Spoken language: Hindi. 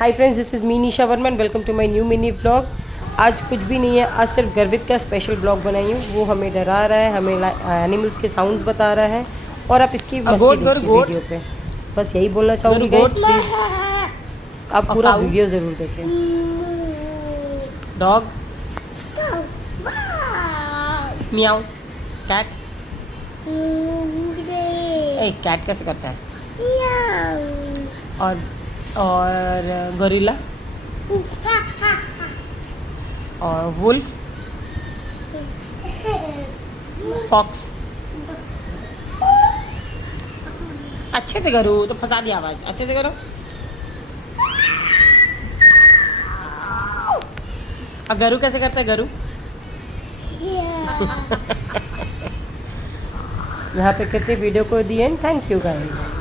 Hi friends, this is me Nisha Verma and welcome to my new mini blog. आज कुछ भी नहीं है, आज सिर्फ गर्वित का स्पेशल ब्लॉग बनाई हूँ। वो हमें डरा रहा है, हमें एनिमल्स के साउंड्स बता रहा है और आप इसकी मस्ती देखिए वीडियो पे। बस यही बोलना चाहूँगी गाइस, प्लीज़ आप पूरा वीडियो ज़रूर देखें। Dog, मियाऊ, cat. कैट कैसे करता है? और गोरिल्ला और वुल्फ, फॉक्स। अच्छे से करो तो फंसा दिया आवाज, अच्छे से करो। अब गरू कैसे करता है? गरू यहाँ पे कितने वीडियो को दिए। Thank you guys.